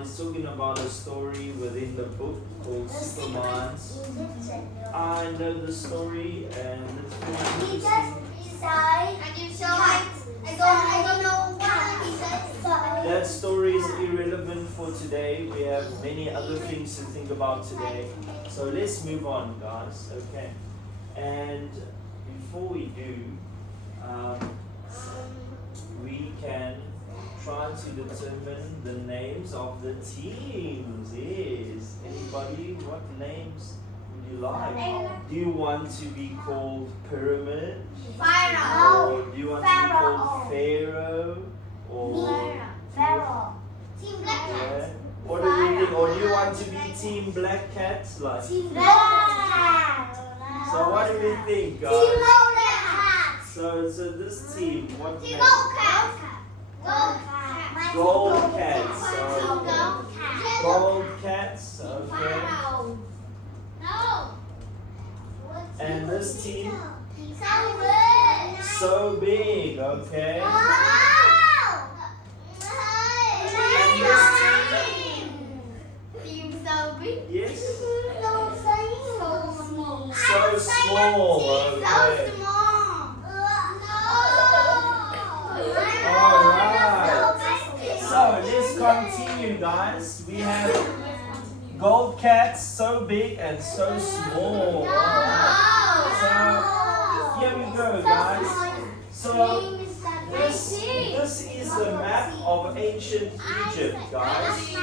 It's talking about a story within the book called Superman's. I know the story and it's very interesting. I don't know what he said. That story is irrelevant for today. We have many other things to think about today. So let's move on, guys. Okay. And before we do, we can try to determine the names of the teams. Yes. Anybody? What names would you like? Do you want to be called Pyramid? Pharaoh. Or do you want to be called Pharaoh? Or Pharaoh. Team Black yeah. Cat. What do you think? Or do you want to be Team Black Cats? Like. Team Black Cat. So what do we think, guys? Team Black Cat. So this team, what Team name? Gold Cat. Gold Cat. Gold Cats. Gold Okay. Cat. Gold Cats. Okay. Pharaoh. No. And this team? So big. So big. Okay. And this team so big. Yes. So small. So small. Okay. Alright. So let's continue, guys. We have Gold Cats, so big and so small. Alright. So here we go, guys. So this is the map of ancient Egypt, guys.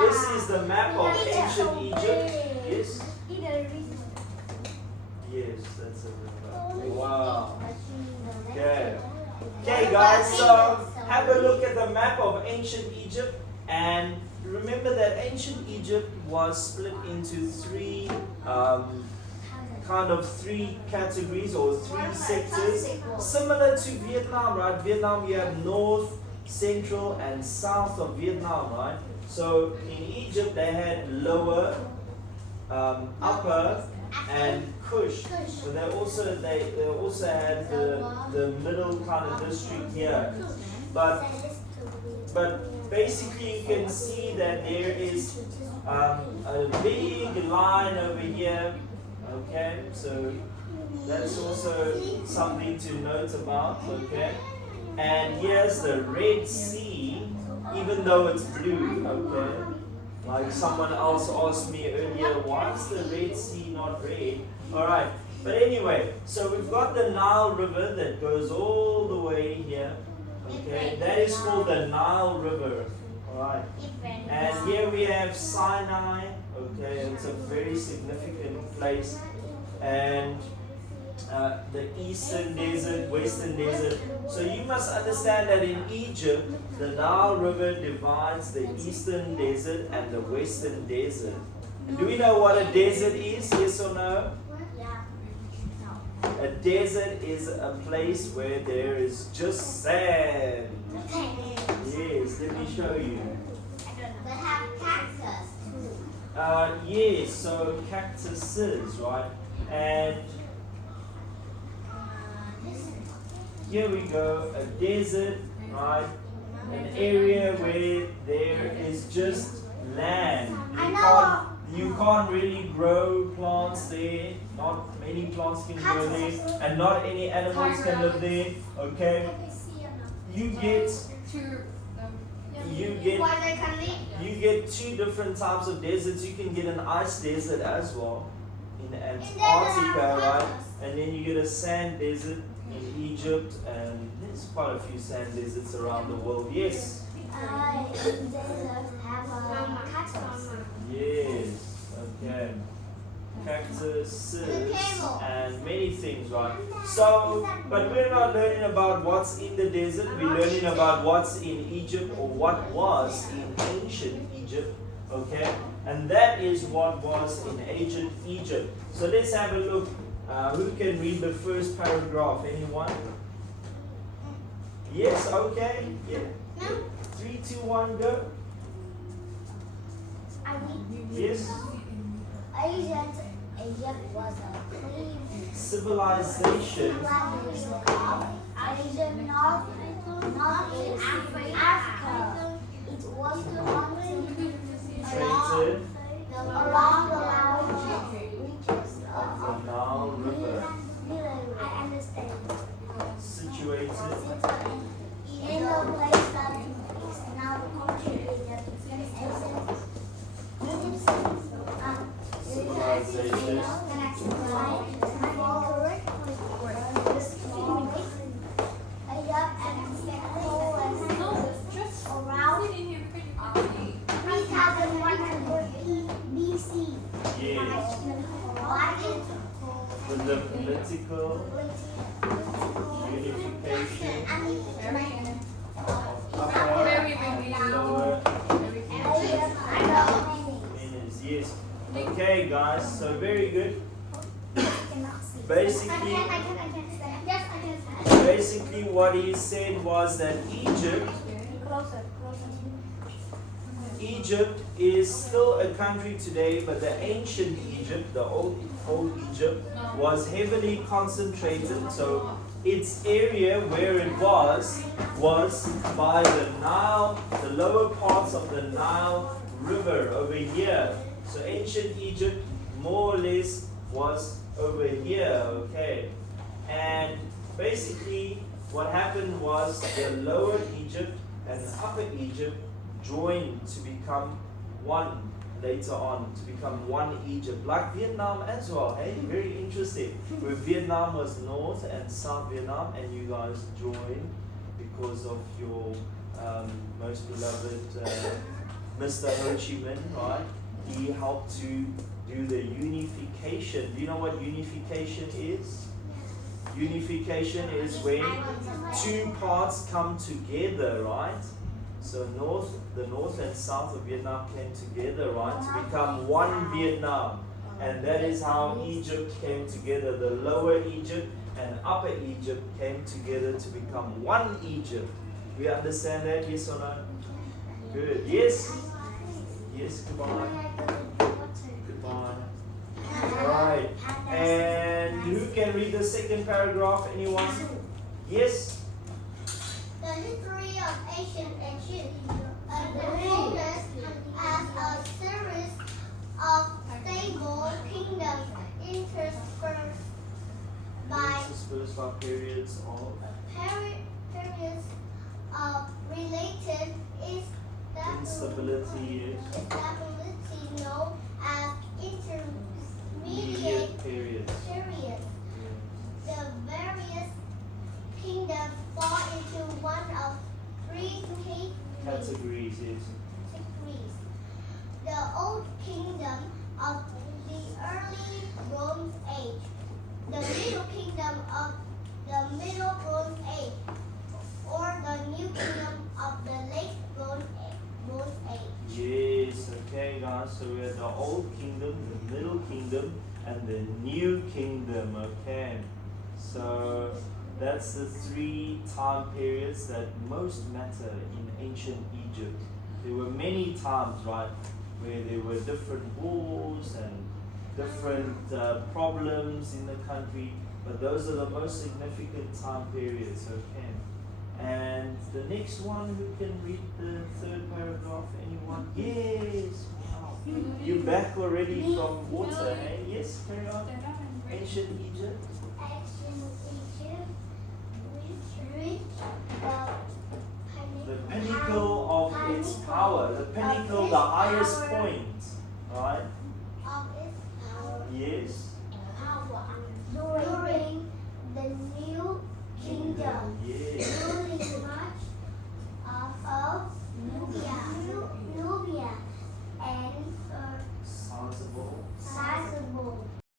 This is the map of ancient Egypt. Yes? Yes, that's a river. Wow. Okay. Okay, guys, so have a look at the map of ancient Egypt, and remember that ancient Egypt was split into three three categories or three sectors, similar to Vietnam, right? Vietnam, you have north, central, and south of Vietnam, right? So in Egypt, they had lower, upper, and Kush. So they also had the middle kind of district here. But basically you can see that there is a big line over here. Okay, so that's also something to note about. Okay, and here's the Red Sea, even though it's blue. Okay. Like someone else asked me earlier, why is the Red Sea not red? Alright, but anyway, so we've got the Nile River that goes all the way here. Okay, that is called the Nile River. Alright, and here we have Sinai. Okay, it's a very significant place. And the Eastern Desert, Western Desert. So you must understand that in Egypt, the Nile River divides the Eastern Desert and the Western Desert. Do we know what a desert is? Yes or no? A desert is a place where there is just sand. Yes, let me show you. They have cactus too. Yes, so cactuses, right? And here we go, a desert, right? An area where there is just land. You can't really grow plants there. Not many plants can grow there, and not any animals can live there. Okay? You get two different types of deserts. You can get an ice desert as well in Antarctica, right? And then you get a sand desert in Egypt, and there's quite a few sand deserts around the world. Yes. Yes. Okay. Cactuses and many things, right? So, but we're not learning about what's in the desert. We're learning about what's in Egypt, or what was in ancient Egypt. Okay, and that is what was in ancient Egypt. So let's have a look. Who can read the first paragraph? Anyone? Yes. Okay. Yeah. 3, 2, 1, go. Yes. Egypt was a clean Civilization. Asia, North in Africa, the political unification of upper and lower Egypt. Yes. Okay, guys. So very good. Basically, what he said was that Egypt is still a country today, but the ancient Egypt, the old Egypt, was heavily concentrated. So its area where it was by the Nile, the lower parts of the Nile River over here. So ancient Egypt more or less was over here, okay? And basically what happened was the lower Egypt and upper Egypt joined to become one later on, to become one Egypt, like Vietnam as well. Hey, very interesting. Where Vietnam was North and South Vietnam, and you guys joined because of your most beloved Mr. Ho Chi Minh, right? He helped to do the unification. Do you know what unification is? Unification is when two parts come together, right? So the north and south of Vietnam came together, right, to become one Vietnam. And that is how Egypt came together. The lower Egypt and upper Egypt came together to become one Egypt. We understand that, yes or no? Good. Yes? Yes, goodbye. Goodbye. Alright. And who can read the second paragraph? Anyone? Yes? The history of ancient Egypt unfolds as a series of stable kingdoms interspersed by periods of related instability known as intermediate periods. The various kingdoms fall into one of three categories. Yes. The Old Kingdom of the early Bronze Age, the Middle Kingdom of the Middle Bronze Age, or the New Kingdom of the Late Bronze Age. Yes, okay guys, so we have the Old Kingdom, the Middle Kingdom, and the New Kingdom, okay? So that's the three time periods that most matter in ancient Egypt. There were many times, right, where there were different wars and different problems in the country, but those are the most significant time periods, okay? And the next one, who can read the third paragraph? Anyone? Yes! Wow. You're back already from water, hey? Yes, carry on. Ancient Egypt. Reached The pinnacle of its power. The pinnacle, the highest point. Right? of its power Yes. during the New Kingdom. Yes.